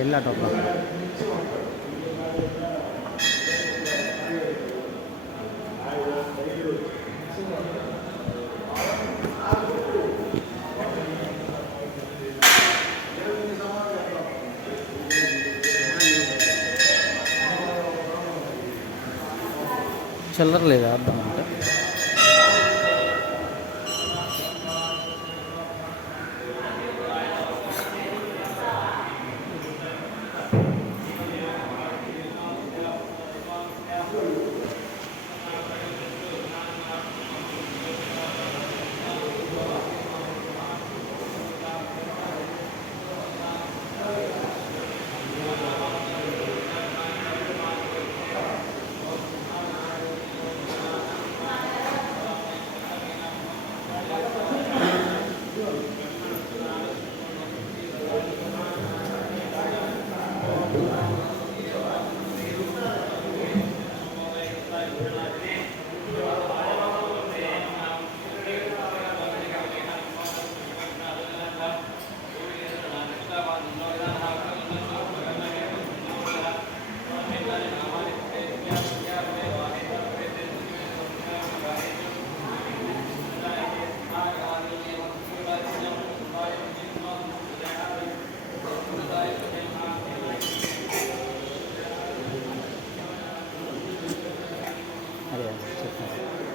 వెళ్ళి అటు వద్దాం. చిల్లర లేదా అర్థం అంటే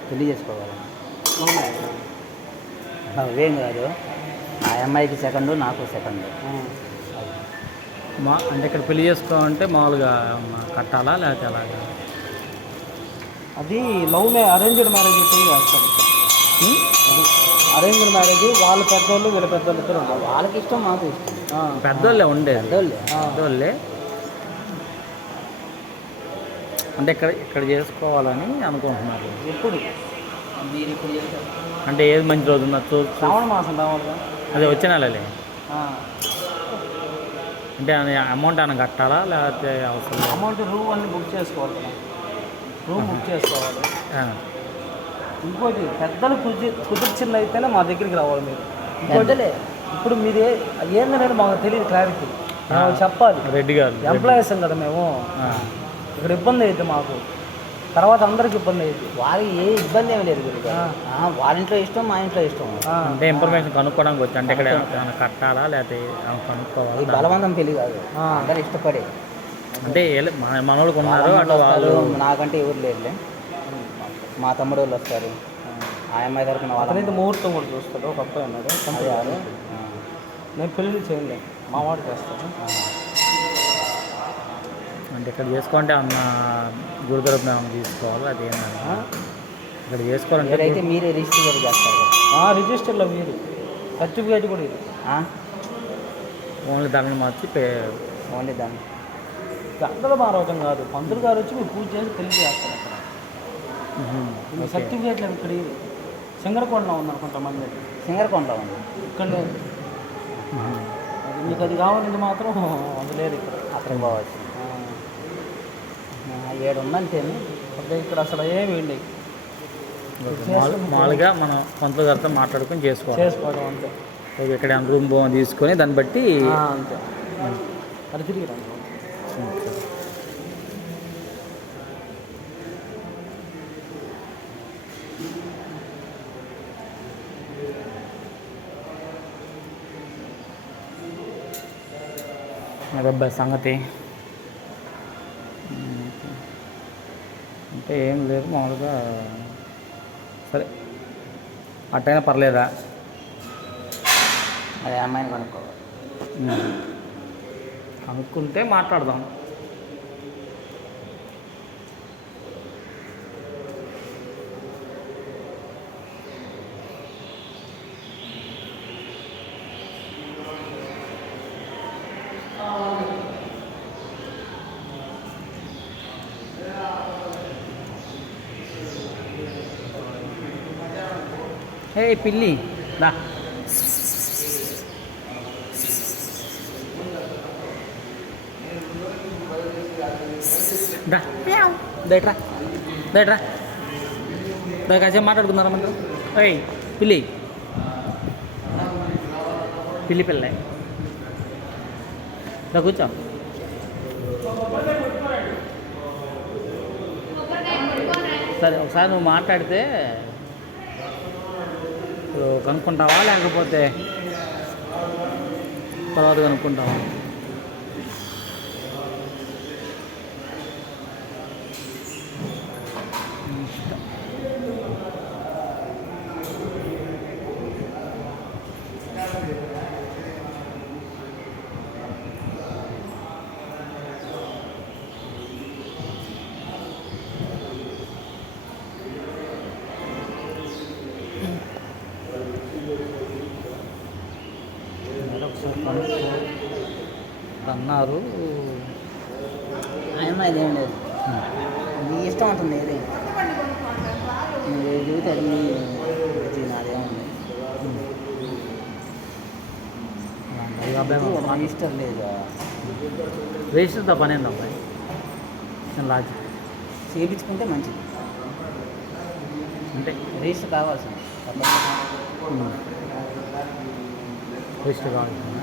పెళ్లి చేసుకోవాలి. అవేం కాదు, ఆ అమ్మాయికి సెకండ్, నాకు సెకండ్. అంటే ఇక్కడ పెళ్లి చేసుకోవాలంటే మామూలుగా కట్టాలా లేకపోతే అలాగా? అది అరేంజ్డ్ మ్యారేజ్ అయితే చేస్తారు. అది అరేంజ్డ్ మ్యారేజ్, వాళ్ళ పెద్దోళ్ళు వీళ్ళ పెద్దోళ్ళు ఇద్దరు ఉన్నారు. వాళ్ళకి ఇష్టం, మాకు ఇష్టం. పెద్దోళ్ళే పెద్దోళ్ళే. అంటే ఇక్కడ చేసుకోవాలని అనుకుంటున్నారు. ఎప్పుడు మీరు ఇప్పుడు చేస్తారు అంటే ఏది మంచి రోజు ఉన్నట్టు? శ్రావణ మాసం రావాలిగా. అదే వచ్చే నెలలే. అంటే అమౌంట్ ఏమైనా కట్టాలా లేకపోతే అవసరం? అమౌంట్ రూమ్ అన్ని బుక్ చేసుకోవాలి కదా, రూమ్ బుక్ చేసుకోవాలి. ఇంకోటి పెద్దలు కుదిర్చింది అయితేనే మా దగ్గరికి రావాలి మీరు. ఇంకోటి ఇప్పుడు మీరు ఏందనేది మాకు తెలియదు, క్లారిటీ చెప్పాలి. రెడ్డి గారు ఎంప్లాయీస్ కదా మేము, ఇక్కడ ఇబ్బంది అయితే మాకు తర్వాత అందరికి ఇబ్బంది అయింది. వాళ్ళకి ఏ ఇబ్బంది ఏమి లేదు. వాళ్ళ ఇంట్లో ఇష్టం, మా ఇంట్లో ఇష్టం. అంటే ఇన్ఫర్మేషన్ కనుక్కోవడానికి వచ్చి అంటే ఇక్కడ కట్టాలా లేకపోతే కనుక్కోవాలి. బలవంతం పెళ్ళి కాదు, అందరు ఇష్టపడే. అంటే మనోళ్ళకి ఉన్నారు అటు వాళ్ళు. నాకంటే ఎవరు లేదులే, మా తమ్ముడు వాళ్ళు వస్తారు. ఆ అమ్మాయి తరఫున అతనైతే ముహూర్తం కూడా చూస్తాడు. ఒక అబ్బాయి అన్నాడు, నేను పెళ్ళి చేయలేదు, మా వాడు చేస్తాను. అంటే ఇక్కడ చేసుకోవాలంటే అన్న గురు తరపున తీసుకోవాలి. అదేంటన్నా ఇక్కడ చేసుకోవాలంటే అయితే మీరే రిజిస్టర్ చేస్తారు. రిజిస్టర్లో మీరు సర్టిఫికేట్ కూడా ఇది. ఓన్లీ దాన్ని మార్చి ఓన్లీ దాన్ని గంటలు మారవటం కాదు, పంతులు గారు వచ్చి మీరు పూజ చేసి పెళ్లి చేస్తారు. అక్కడ సర్టిఫికేట్లు ఇక్కడ సింగరకొండలో ఉన్నారు కొంతమంది. సింగరకొండలో ఉంది, ఇక్కడ లేదు. మీకు అది కావాలంటే మాత్రం అది లేదు, ఇక్కడ అక్కడికి పోవచ్చు. 7 ఉందంటేనే ఇక్కడ అసలు ఏమి వెళ్ళి మామూలుగా మనం పంతులు గారితో మాట్లాడుకొని చేసుకోవడం అంతే. ఇక్కడ రూమ్ తీసుకొని దాన్ని బట్టి అంతే. అది తిరిగి రండి. అబ్బాయి సంగతి అంటే ఏం లేదు, మామూలుగా సరే అట్టయినా పర్లేదా? అదే అమ్మాయిని కనుక్కోవాలి. కనుక్కుంటే మాట్లాడదాం. హే పిల్లి దా, దయట్రా దయట్రా దా, కాసేపు మాట్లాడుకున్నారా మనతో? ఏయ్ పిల్లి, పిల్లి పిల్ల దా కూర్చో. సరే ఒకసారి నువ్వు మాట్లాడితే ఇప్పుడు కనుక్కుంటావా లేకపోతే తర్వాత కనుక్కుంటావా? ఒకసారి కనుక్కో అన్నారు. ఆయన ఇదేం లేదు, నీ ఇష్టం ఉంటుంది. ఏది నువ్వు ఏది చెబితే అది నాదేముంది, ఇష్టం లేదు. రిజిస్టర్ తప్ప అనేది అబ్బాయి లాజిక్ చేయించుకుంటే మంచిది, అంటే రిజిస్టర్ కావాల్సింది. రిజిస్టర్ కావాల్సిందా?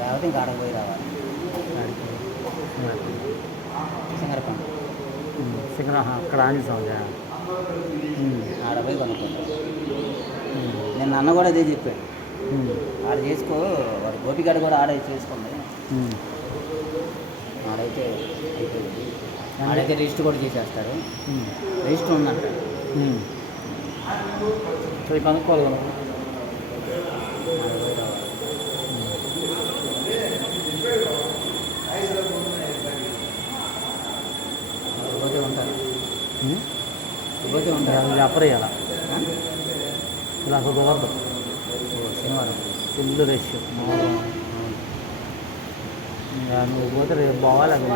రాకపోతే ఇంకా ఆడకు పోయి రావాలి. సింగరపండు అక్కడ ఆంజనేయ ఆడ పోయి కొనుక్కుంటా. నేను అన్న కూడా అదే చెప్పాడు, ఆడ చేసుకో. వాడు గోపిగాడు కూడా ఆడ చేసుకోండి, ఆడైతే అయిపోయింది. ఆడైతే రిజిస్టర్ కూడా చేసేస్తారు. రిజిస్టర్ ఉందంట. కనుక్కోవాలి కదా. పోతే ఉంటారు, పోతే ఉంటారు. అది చెప్పరేయాల ఇలా అసలు కుదరదు. శనివారం ఫుల్ రష్ నువ్వు పోతే రేపు పోవాలి. అది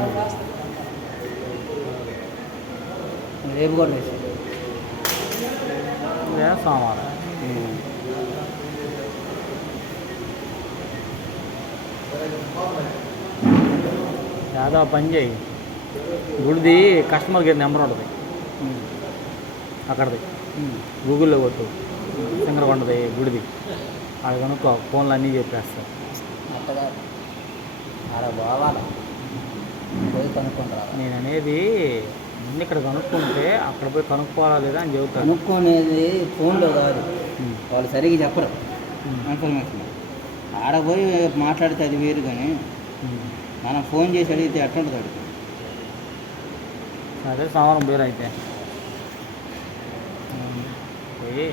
రేపు కూడా రష్, సోమవారం. యాదవ పని చేయి, గుడిది కస్టమర్ కేర్ నెంబర్ ఉంటుంది అక్కడది, గూగుల్లో కొట్టు సింగరకొండది గుడిది, అది కనుక్కో, ఫోన్లు అన్నీ చెప్పేస్తావు. అట్టగా ఆడ పోవాలి, పోయి కనుక్కుంటారు. నేను అనేది ముందు ఇక్కడ కనుక్కుంటే అక్కడ పోయి కనుక్కోవాలా లేదా అని చెబుతాను. కనుక్కునేది ఫోన్లో కాదు, వాళ్ళు సరిగ్గా చెప్పరు ఇన్ఫర్మేషన్. ఆడ పోయి మాట్లాడితే అది వేరు, కానీ మనం ఫోన్ చేసి అడిగితే ఎట్లుంటుంది అడిగి. అదే సోమవారం పేరు అయితే పోయి